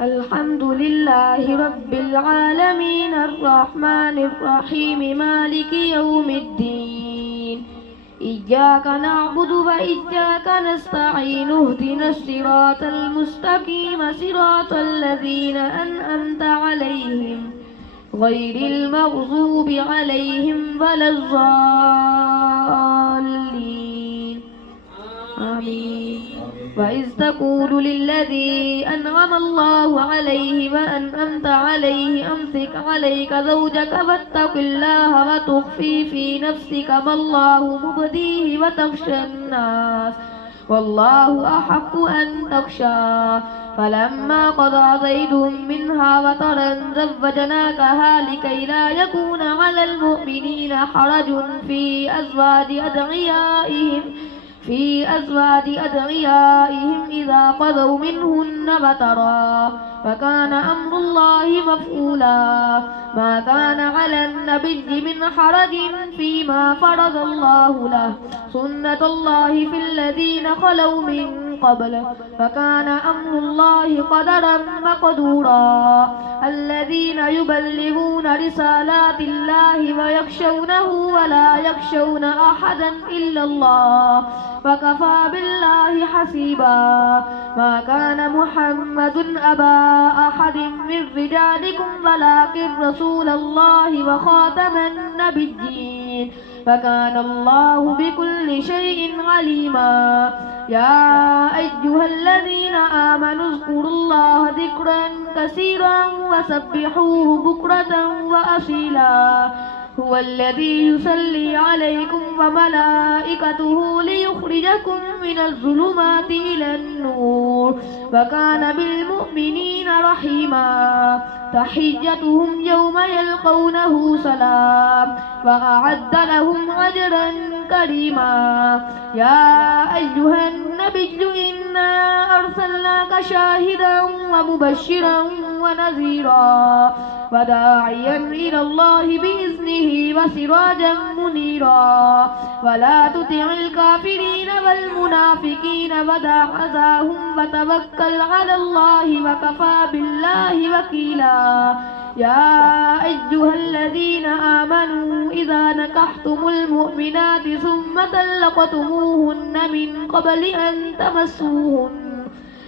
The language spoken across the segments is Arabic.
الحمد لله رب العالمين الرحمن الرحيم مالك يوم الدين إياك نعبد وإياك نستعين اهدنا الصراط المستقيم صراط الذين أنعمت عليهم غير المغضوب عليهم ولا الضالين آمين. وإذ تقول للذي أنعم الله عليه وأنعمت عليه أمسك عليك زوجك واتق الله وتخفي في نفسك ما الله مبديه وتخشى الناس والله أحق أن تخشى فلما قضى زيد منها وطرا زوجناكها لكي لا يكون على المؤمنين حرج في أزواج أدعيائهم إذا قضوا منهن وترا فكان أمر الله مفعولا ما كان على النبي من حرج فيما فرض الله له سنة الله في الذين خلوا من قبل فكان أمر الله قدرا مقدورا الذين يبلغون رسالات الله ويخشونه ولا يخشون أحدا إلا الله وكفى بالله حسيبا ما كان محمد أبا أحد من رجالكم ولكن رسول الله وخاتم النبيين فكان الله بكل شيء عليما يا أيها الذين آمنوا اذكروا الله ذكرا كثيرا وسبحوه بكرة وأصيلا هو الذي يصلي عليكم وملائكته ليخرجكم من الظلمات إلى النور وكان بالمؤمنين رحيما تحيتهم يوم يلقونه سلام وأعد لهم أجرا كريما يا أيها النبي إنا أرسلناك شاهدا ومبشرا ونذيرا وداعيا إلى الله بإذنه وسراجا منيرا ولا تطع الكافرين والمنافقين ودع أذاهم وتوكل على الله وكفى بالله وكيلا يا أيها الذين آمنوا إذا نكحتم المؤمنات ثم طلقتموهن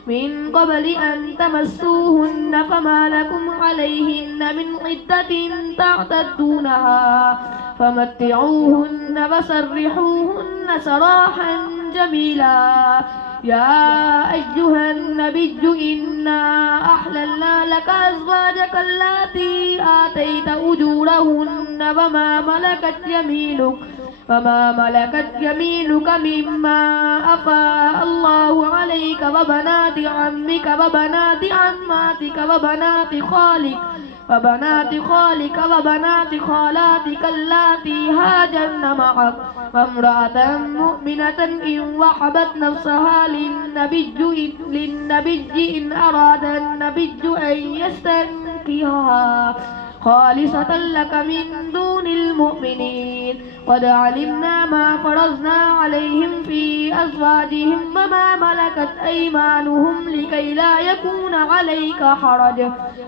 من قبل أن تمسوهن فما لكم عليهن من عدة تعتدونها فمتعوهن وسرحوهن سراحا جميلا يا أيها النبي إنا أحللنا لك أزواجك اللاتي آتيت أجورهن وما ملكت يمينك مما أفاء الله عليك وبنات عمك وبنات عماتك وبنات خالك وبنات خالاتك اللاتي هاجرن معك وامرأة مؤمنة إن وهبت نفسها للنبي إن أراد النبي أن يستنكحها خالصة لك من دون المؤمنين قد علمنا ما فرضنا عليهم في أزواجهم وما ملكت أيمانهم لكي لا يكون عليك حرج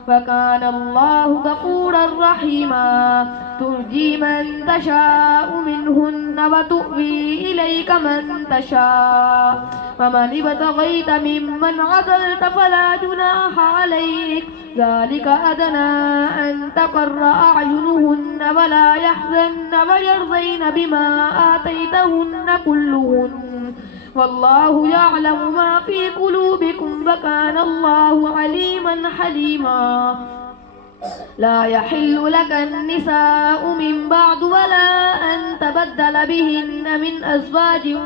وكان الله غفورا رحيما ترجي من تشاء منهن وتؤوي إليك من تشاء ومن ابتغيت ممن عزلت فلا جناح عليك ذلك أدنى أن تقر أعينهن ولا يحزن ويرضين بما آتيتهن كلهن والله يعلم ما في قلوبكم وكان الله عليما حليما لا يحل لك النساء من بعد ولا أن تبدل بهن من أزواج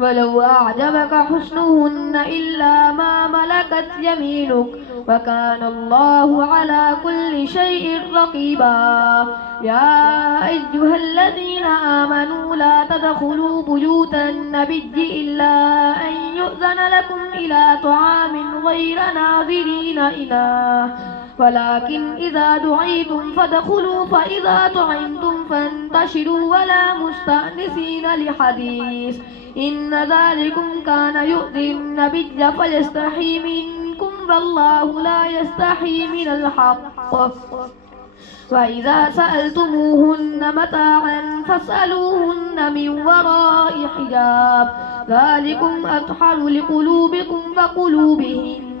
ولو أعجبك حسنهن إلا ما ملكت يمينك وكان الله على كل شيء رقيبا يا أيها الذين آمنوا لا تدخلوا بيوت النبي إلا أن يؤذن لكم إلى طعام غير ناظرين إناه ولكن إذا دعيتم فادخلوا فإذا طعمتم فانتشروا ولا مستأنسين لحديث إن ذلكم كان يؤذي النبي فيستحي منكم والله لا يستحي من الحق وإذا سألتموهن متاعا فاسألوهن من وراء حجاب ذلكم أطهر لقلوبكم وقلوبهن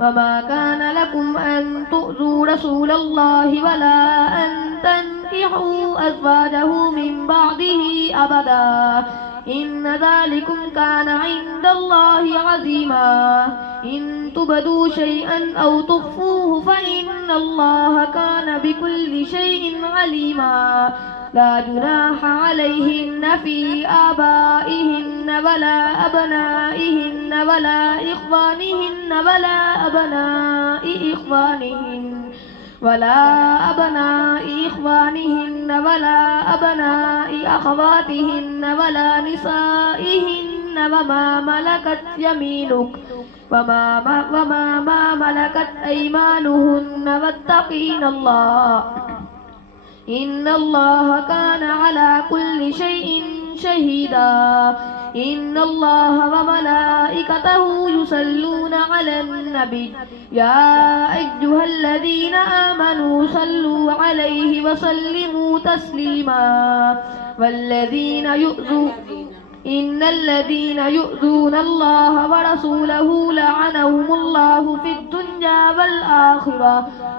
وما كان لكم أن تؤذوا رسول الله ولا أن تنكحوا أزواجه من بعده أبدا إن ذلكم كان عند الله عظيما إن تبدوا شيئا أو تخفوه فإن الله كان بكل شيء عليما لا جناح عليهن في آبائهن ولا أبنائهن ولا إخوانهن ولا أبناء إخوانهن ولا أبناء أخواتهن ولا نسائهن وما ملكت أيمانهن واتقين الله إن الله كان على كل شيء شهيدا إن الله وملائكته يصلون على النبي يا أيها الذين آمنوا صلوا عليه وسلموا تسليما إن الذين يؤذون الله ورسوله لعنهم الله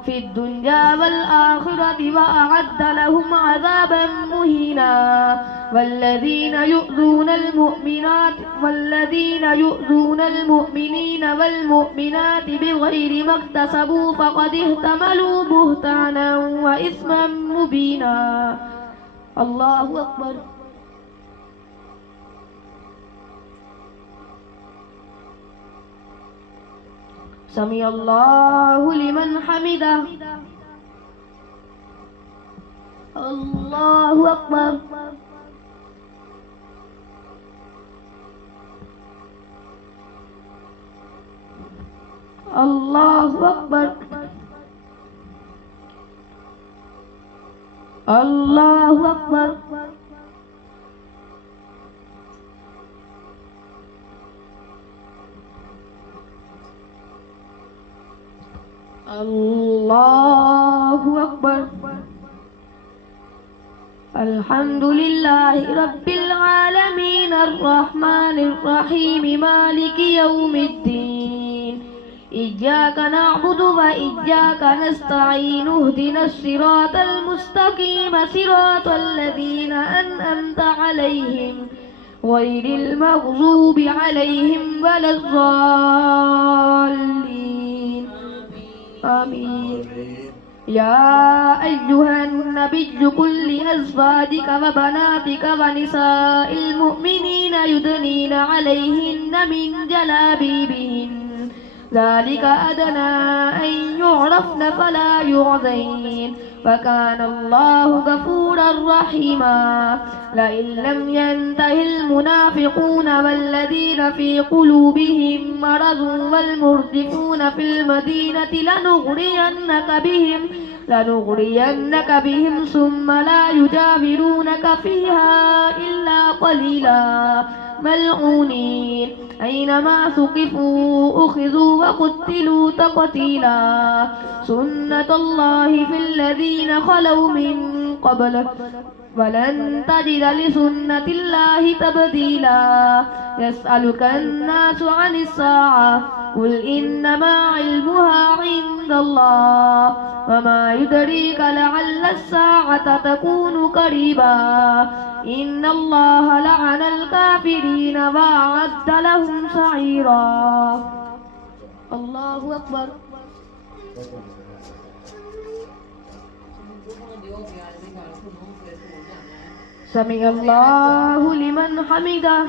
في الدنيا والآخرة وأعد لهم عذابا مهينا والذين يؤذون المؤمنين والمؤمنات بغير ما اكتسبوا فقد احتملوا بهتانا وإثما مبينا الله أكبر سمع الله لمن حمده الله أكبر الله أكبر الله أكبر الله أكبر الحمد لله رب العالمين الرحمن الرحيم مالك يوم الدين إياك نعبد وإياك نستعين اهدنا الصراط المستقيم صراط الذين أنعمت عليهم غير المغضوب عليهم ولا الضالين آمين يا أيها النبي قل لأزواجك وبناتك ونساء المؤمنين يدنين عليهن من جلابيبهن ذلك أدنى أن يعرفن فلا يعذين وكان الله غفورا رحيما لئن لم ينته المنافقون والذين في قلوبهم مرض والمرجفون في المدينة لنغرينك بهم ثم لا يجاورونك فيها إلا قليلا ملعونين أينما ثقفوا أخذوا وقتلوا تقتيلا سنة الله في الذين خلوا من قبل ولن تجد لسنة الله تبديلا يسألك الناس عن الساعة قل إنما علمها عند الله وما يدريك لعل الساعة تكون قريبا إن الله لعن الكافرين وأعد لهم سعيرا الله أكبر سمع الله لمن حمده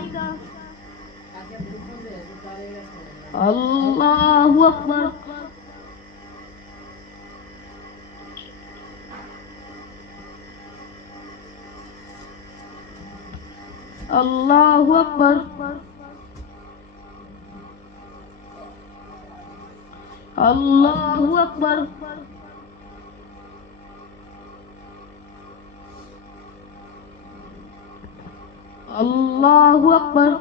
الله أكبر الله أكبر الله أكبر الله أكبر